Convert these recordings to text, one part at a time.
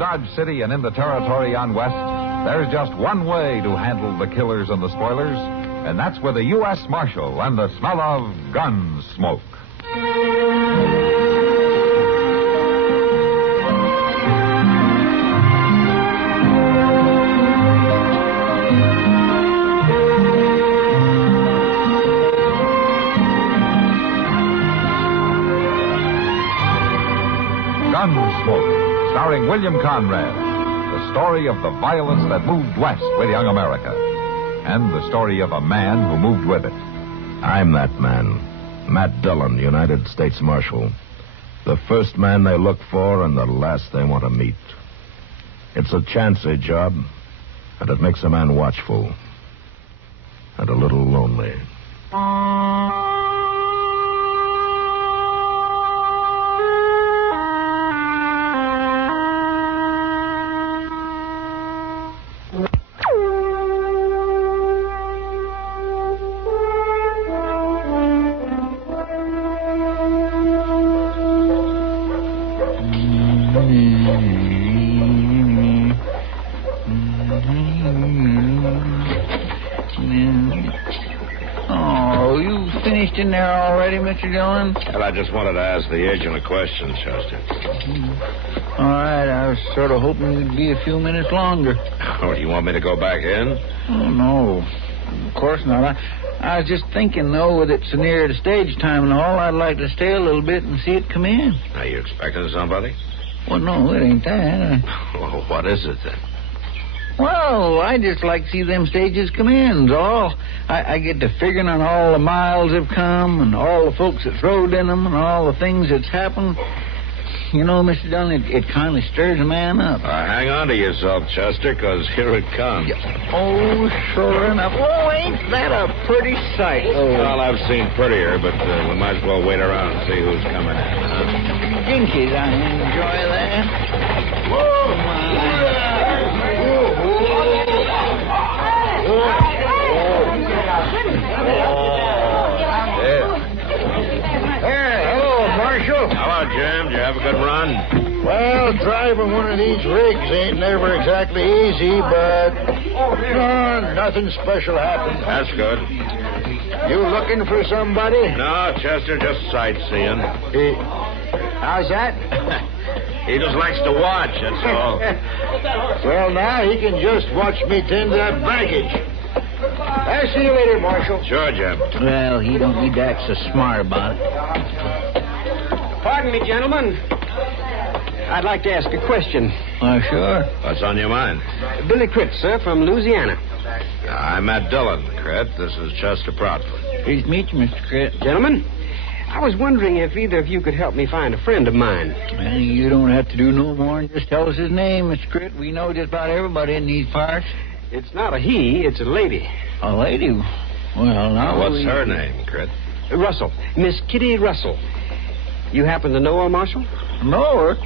Dodge City and in the territory on West, there's just one way to handle the killers and the spoilers, and that's with a U.S. Marshal and the smell of Gunsmoke. Gunsmoke, starring William Conrad, the story of the violence that moved west with young America, and the story of a man who moved with it. I'm that man, Matt Dillon, United States Marshal. The first man they look for and the last they want to meet. It's a chancy job, and it makes a man watchful and a little lonely. In there already, Mr. Dillon? Well, I just wanted to ask the agent a question, Chester. All right, I was sort of hoping you'd be a few minutes longer. Oh, you want me to go back in? Oh, no. Of course not. I was just thinking, though, that it's near the stage time and all, I'd like to stay a little bit and see it come in. Are you expecting somebody? Well, no, it ain't that. Well, what is it, then? Well, I just like to see them stages come in, is all. I get to figuring on all the miles that have come and all the folks that's rode in them and all the things that's happened. You know, Mr. Dillon, it kind of stirs a man up. Hang on to yourself, Chester, because here it comes. Oh, sure enough. Oh, ain't that a pretty sight? Oh. Well, I've seen prettier, but we might as well wait around and see who's coming in, huh? Jinkies, I enjoy that. Whoa, my. Hello, Jim. Did you have a good run? Well, driving one of these rigs ain't never exactly easy, but nothing special happened. That's good. You looking for somebody? No, Chester, just sightseeing. How's that? He just likes to watch, that's all. Well, now he can just watch me tend to that baggage. I'll see you later, Marshal. Sure, Jim. Well, he don't need to act so smart about it. Pardon me, gentlemen. I'd like to ask a question. Oh, sure. What's on your mind? Billy Critt, sir, from Louisiana. I'm Matt Dillon, Critt. This is Chester Proudfoot. Pleased to meet you, Mr. Critt. Gentlemen, I was wondering if either of you could help me find a friend of mine. Well, you don't have to do no more than just tell us his name, Mr. Critt. We know just about everybody in these parts. It's not a he, it's a lady. A lady? Well, now... What's her name, Critt? Russell. Miss Kitty Russell. You happen to know her, Marshal? Know her?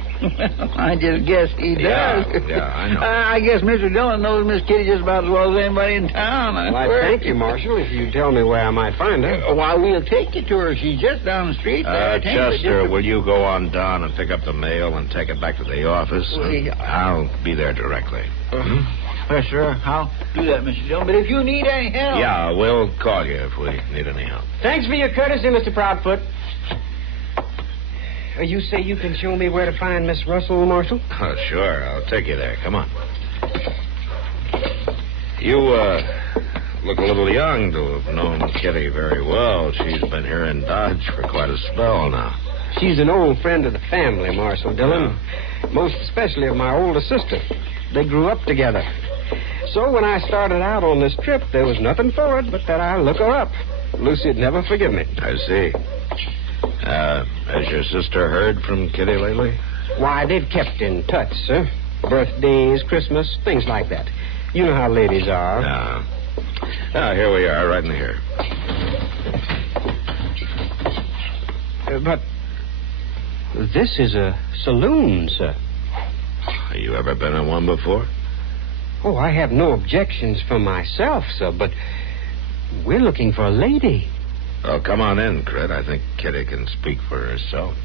I just guess he does. Yeah, I know. I guess Mr. Dillon knows Miss Kitty just about as well as anybody in town. Well, I thank you, Marshal, if you tell me where I might find her. Why, we'll take you to her. She's just down the street there. Chester, will you go on down and pick up the mail and take it back to the office? I'll be there directly. Well, sure, I'll do that, Mr. Dillon. But if you need any help... Yeah, we'll call you if we need any help. Thanks for your courtesy, Mr. Proudfoot. You say you can show me where to find Miss Russell, Marshal? Oh, sure. I'll take you there. Come on. You, look a little young to have known Kitty very well. She's been here in Dodge for quite a spell now. She's an old friend of the family, Marshal Dillon. Yeah. Most especially of my older sister. They grew up together. So when I started out on this trip, there was nothing for it but that I look her up. Lucy'd never forgive me. I see. Has your sister heard from Kitty lately? Why, they've kept in touch, sir. Birthdays, Christmas, things like that. You know how ladies are. Here we are, right in here. But this is a saloon, sir. Have you ever been in one before? Oh, I have no objections for myself, sir, but we're looking for a lady. Oh, come on in, Critt. I think Kitty can speak for herself.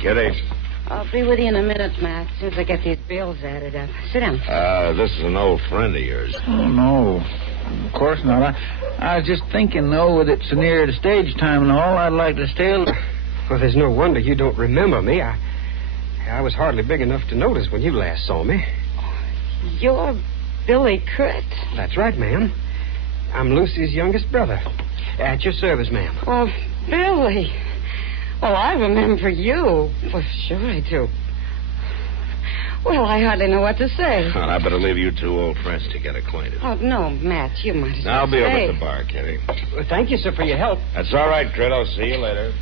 Kitty. I'll be with you in a minute, Matt, as soon as I get these bills added up. Sit down. This is an old friend of yours. Oh, no. Of course not. I was just thinking, though, that it's near the stage time and all, I'd like to stay a little... Well, there's no wonder you don't remember me. I was hardly big enough to notice when you last saw me. You're Billy Critt. That's right, ma'am. I'm Lucy's youngest brother. At your service, ma'am. Oh, Billy. Well, I remember you. Well, sure I do. Well, I hardly know what to say. Well, I better leave you two old friends to get acquainted. Oh, no, Matt, you might as well I'll be over stay. at the bar, Kitty. Well, thank you, sir, for your help. That's all right, Critt. I'll see you later.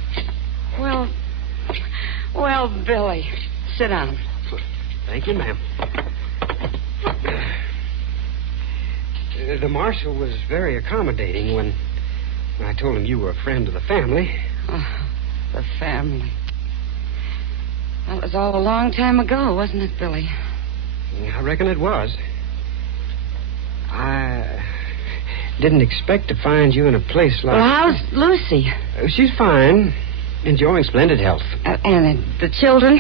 Well, Billy, sit down. Thank you, ma'am. The marshal was very accommodating when I told him you were a friend of the family. Oh, the family. That was all a long time ago, wasn't it, Billy? I reckon it was. I didn't expect to find you in a place like... Well, how's Lucy? She's fine. Enjoying splendid health. And the children?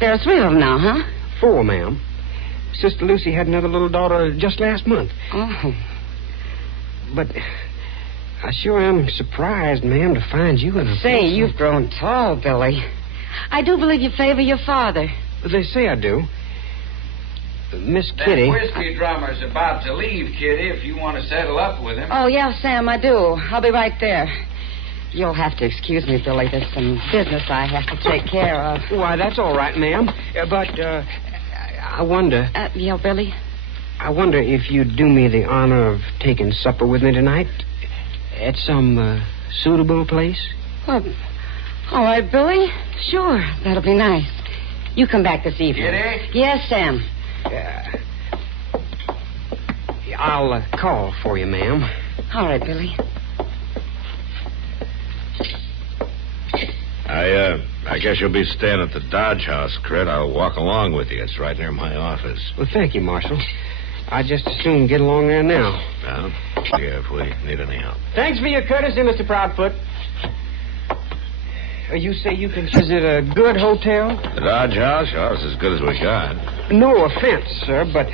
There are 3 of them now, huh? 4, ma'am. Sister Lucy had another little daughter just last month. Oh. But I sure am surprised, ma'am, to find you in a Say, place you've grown tall, Billy. I do believe you favor your father. They say I do. Miss Kitty... That whiskey drummer's about to leave, Kitty, if you want to settle up with him. Oh, yeah, Sam, I do. I'll be right there. You'll have to excuse me, Billy. There's some business I have to take care of. Why, that's all right, ma'am. But, I wonder... Yeah, Billy? I wonder if you'd do me the honor of taking supper with me tonight at some suitable place? Well, all right, Billy. Sure, that'll be nice. You come back this evening. Kitty? Yes, Sam. I'll call for you, ma'am. All right, Billy. I guess you'll be staying at the Dodge House, Critt. I'll walk along with you. It's right near my office. Well, thank you, Marshal. I'd just as soon get along there now. Well, yeah, if we need any help. Thanks for your courtesy, Mr. Proudfoot. You say you can... Is it a good hotel? The Dodge House? Oh, it's as good as we got. No offense, sir, but...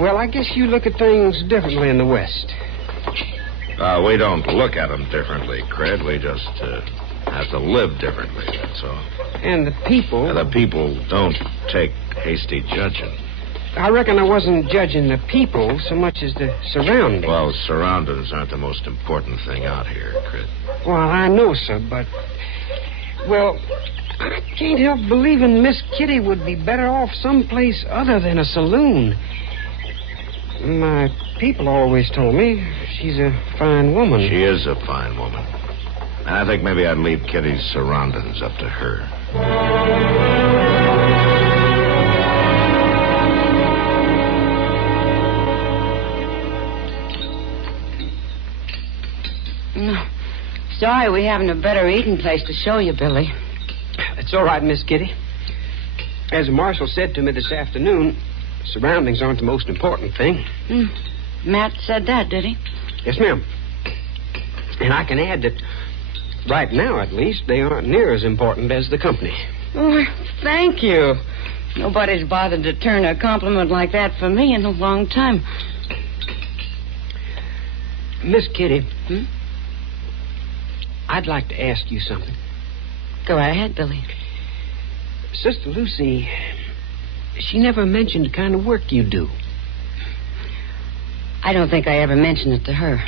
Well, I guess you look at things differently in the West. We don't look at them differently, Critt. We just have to live differently, that's all. And the people... The people don't take hasty judging. I reckon I wasn't judging the people so much as the surroundings. Well, surroundings aren't the most important thing out here, Critt. Well, I know, sir, but... Well, I can't help believing Miss Kitty would be better off someplace other than a saloon. My people always told me she's a fine woman. She is a fine woman. And I think maybe I'd leave Kitty's surroundings up to her. No. Sorry we haven't a better eating place to show you, Billy. It's all right, Miss Kitty. As the marshal said to me this afternoon, surroundings aren't the most important thing. Matt said that, did he? Yes, ma'am. And I can add that right now, at least, they aren't near as important as the company. Oh, thank you. Nobody's bothered to turn a compliment like that for me in a long time. Miss Kitty, I'd like to ask you something. Go right ahead, Billy. Sister Lucy, she never mentioned the kind of work you do. I don't think I ever mentioned it to her.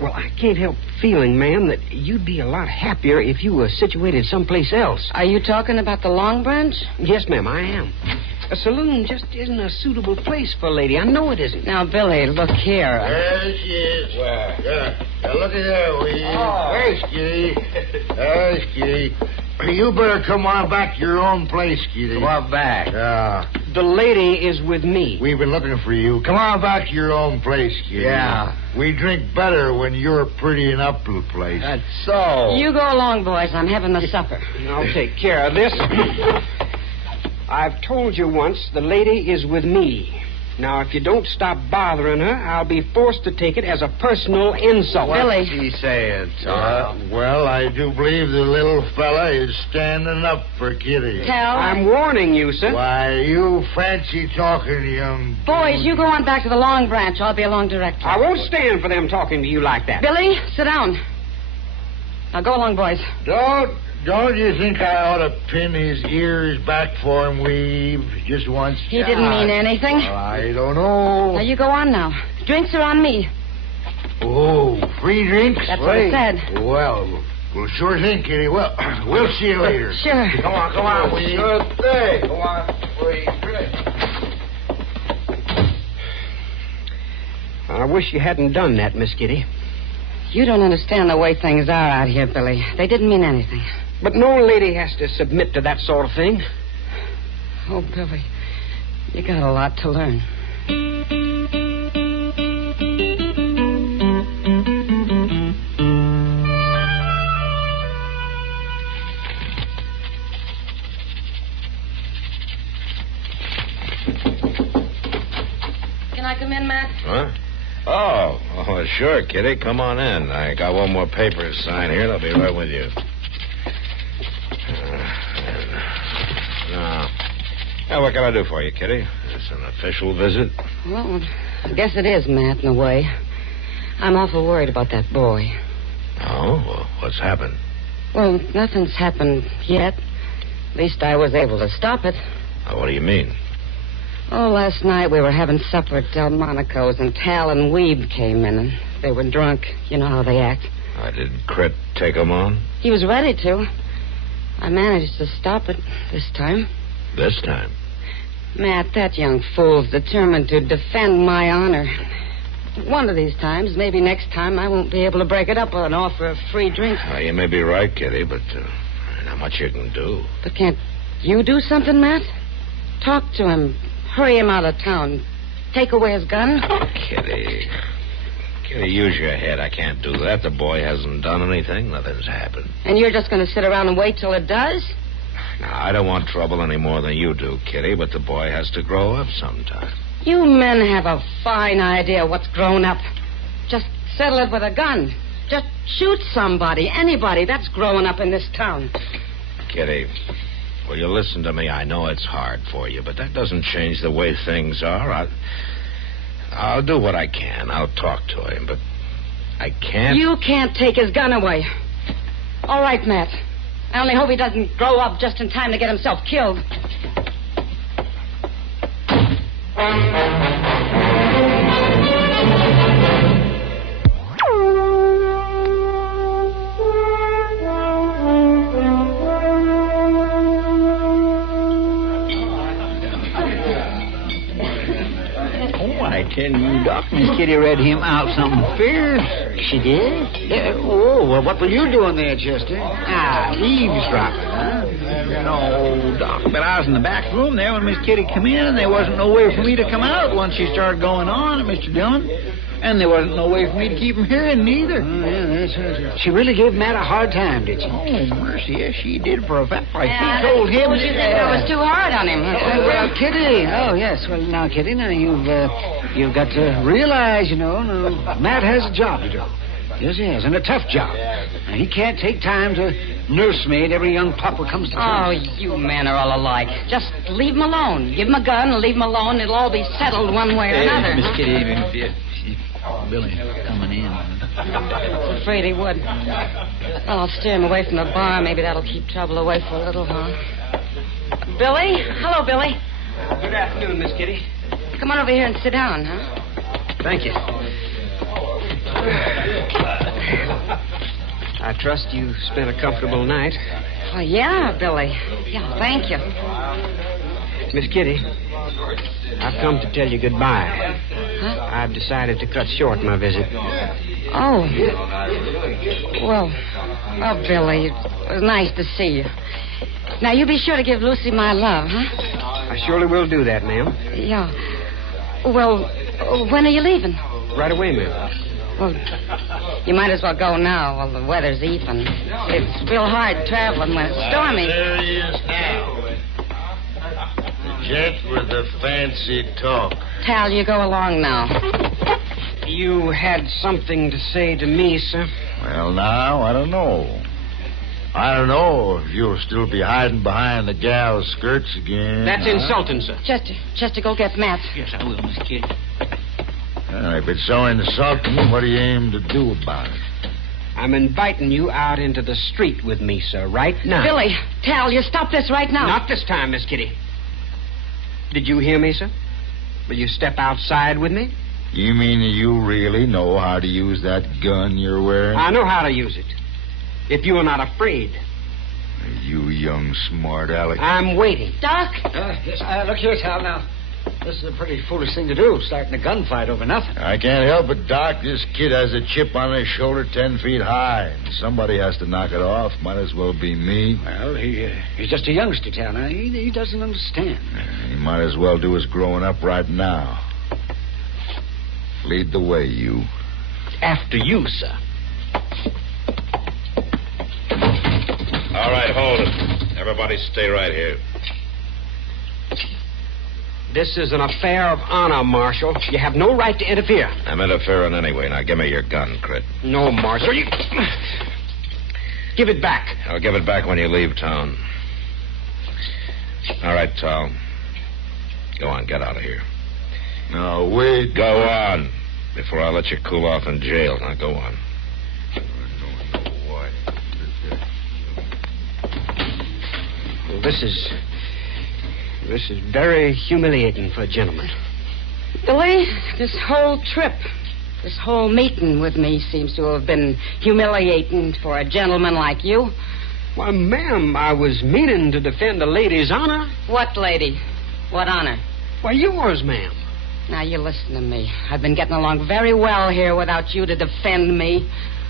Well, I can't help feeling, ma'am, that you'd be a lot happier if you were situated someplace else. Are you talking about the Long Branch? Yes, ma'am, I am. A saloon just isn't a suitable place for a lady. I know it isn't. Now, Billy, look here. There she is. Where? Yeah. Now, look at there, will you? Oh. There's Kitty. There's Kitty. You better come on back to your own place, Kitty. Come on back. Yeah. The lady is with me. We've been looking for you. Come on back to your own place, Kitty. Yeah. We drink better when you're pretty and up to the place. That's so. You go along, boys. I'm having the supper. I'll take care of this. I've told you once, the lady is with me. Now, if you don't stop bothering her, I'll be forced to take it as a personal insult. Billy. He said. Well, I do believe the little fella is standing up for Kitty. Tell. I'm warning you, sir. Why, you fancy talking, young... Boys, you go on back to the Long Branch. I'll be along directly. I won't stand for them talking to you like that. Billy, sit down. Now go along, boys. Don't you think I ought to pin his ears back for him, Weave, just once? He didn't mean anything. Well, I don't know. Now you go on now. Drinks are on me. Oh, free drinks? That's what I said. Well, sure thing, Kitty. Well, we'll see you later. Sure. Come on, Weave. Sure thing. Go on, please. I wish you hadn't done that, Miss Kitty. You don't understand the way things are out here, Billy. They didn't mean anything. But no lady has to submit to that sort of thing. Oh, Billy, you got a lot to learn. Can I come in, Matt? Huh? Oh, sure, Kitty. Come on in. I got one more paper to sign here. I'll be right with you. Now, what can I do for you, Kitty? Is this an official visit? Well, I guess it is, Matt, in a way. I'm awful worried about that boy. Oh? Well, what's happened? Well, nothing's happened yet. At least I was able to stop it. What do you mean? Oh, last night we were having supper at Delmonico's, and Tal and Weeb came in, and they were drunk. You know how they act. Did Critt take him on? He was ready to. I managed to stop it this time. This time? Matt, that young fool's determined to defend my honor. One of these times, maybe next time, I won't be able to break it up with an offer of free drinks. You may be right, Kitty, but not much you can do. But can't you do something, Matt? Talk to him. Hurry him out of town. Take away his gun. Kitty, use your head. I can't do that. The boy hasn't done anything. Nothing's happened. And you're just going to sit around and wait till it does? Now, I don't want trouble any more than you do, Kitty, but the boy has to grow up sometime. You men have a fine idea what's grown up. Just settle it with a gun. Just shoot somebody, anybody. That's growing up in this town. Kitty, will you listen to me? I know it's hard for you, but that doesn't change the way things are. I'll do what I can. I'll talk to him, but I can't... You can't take his gun away. All right, Matt. I only hope he doesn't grow up just in time to get himself killed. Tell you, Doc, Miss Kitty read him out something fierce. She did? Yeah. Oh, well, what were you doing there, Chester? Eavesdropping, huh? No, Doc, but I was in the back room there when Miss Kitty come in, and there wasn't no way for me to come out once she started going on, Mr. Dillon. And there wasn't no way for me to keep him hearing neither. Oh, yeah, that's right. She really gave Matt a hard time, did she? Oh, mercy, yes, she did for a fact. Like Yeah, she told him... Well, you think I was too hard on him. Well, Kitty. Oh, yes. Well, now, Kitty, now you've got to realize, now, Matt has a job to do. Yes, he has, and a tough job. Now, he can't take time to nursemaid every young pup who comes to town. Oh, you men are all alike. Just leave him alone. Give him a gun and leave him alone. It'll all be settled one way or another. Miss Kitty, Billy coming in. I was afraid he would. Well, I'll steer him away from the bar. Maybe that'll keep trouble away for a little while. Billy? Hello, Billy. Good afternoon, Miss Kitty. Come on over here and sit down, huh? Thank you. I trust you spent a comfortable night. Oh, yeah, Billy. Yeah, thank you. Miss Kitty, I've come to tell you goodbye. Huh? I've decided to cut short my visit. Oh. Well, Billy, it was nice to see you. Now, you be sure to give Lucy my love, huh? I surely will do that, ma'am. Yeah. Well, when are you leaving? Right away, ma'am. Well, you might as well go now while the weather's even. It's real hard traveling when it's stormy. There he is now. The gent with the fancy talk. Tal, you go along now. You had something to say to me, sir? Well, now, I don't know. I don't know if you'll still be hiding behind the gal's skirts again. That's insulting, sir. Chester, go get Matt. Yes, I will, Miss Kitty. If it's so insulting, what do you aim to do about it? I'm inviting you out into the street with me, sir, right now. Billy, Tal, you stop this right now. Not this time, Miss Kitty. Did you hear me, sir? Will you step outside with me? You mean you really know how to use that gun you're wearing? I know how to use it. If you are not afraid. You young smart aleck. I'm waiting. Doc? Yes, look here, Tal, now. This is a pretty foolish thing to do, starting a gunfight over nothing. I can't help it, Doc. This kid has a chip on his shoulder 10 feet high. Somebody has to knock it off. Might as well be me. Well, he's just a youngster, Tal. Now, he doesn't understand. He might as well do his growing up right now. Lead the way, you. After you, sir. All right, hold it. Everybody stay right here. This is an affair of honor, Marshal. You have no right to interfere. I'm interfering anyway. Now, give me your gun, Critt. No, Marshal. You... Give it back. I'll give it back when you leave town. All right, Tal. Go on, get out of here. No, wait. Go on, before I let you cool off in jail. Now, go on. Well, this is very humiliating for a gentleman. Billy, this whole trip, this whole meeting with me seems to have been humiliating for a gentleman like you. Why, ma'am, I was meaning to defend a lady's honor. What lady? What honor? Why, yours, ma'am. Now, you listen to me. I've been getting along very well here without you to defend me.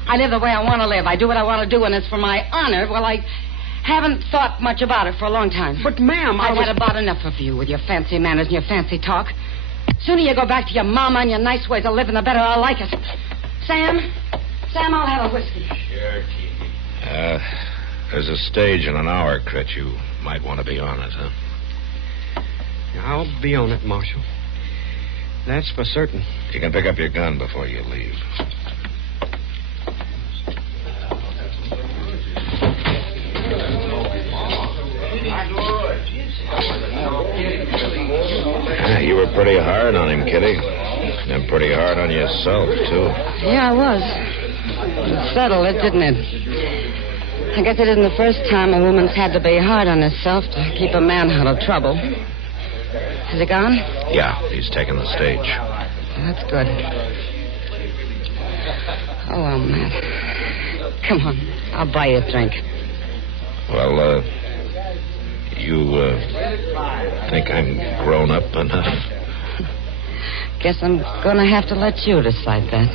I live the way I want to live. I do what I want to do, and it's for my honor. Well, I haven't thought much about it for a long time. But, ma'am, I've had about enough of you with your fancy manners and your fancy talk. Sooner you go back to your mama and your nice ways of living, the better I'll like it. Sam, I'll have a whiskey. Sure, Keith. There's a stage in an hour, Critt. You might want to be on it, huh? I'll be on it, Marshal. That's for certain. You can pick up your gun before you leave. You were pretty hard on him, Kitty. And pretty hard on yourself, too. Yeah, I was. It settled it, didn't it? I guess it isn't the first time a woman's had to be hard on herself to keep a man out of trouble. Has he gone? Yeah, he's taken the stage. That's good. Oh, well, Matt. Come on. I'll buy you a drink. Well, you think I'm grown up enough? Guess I'm going to have to let you decide that.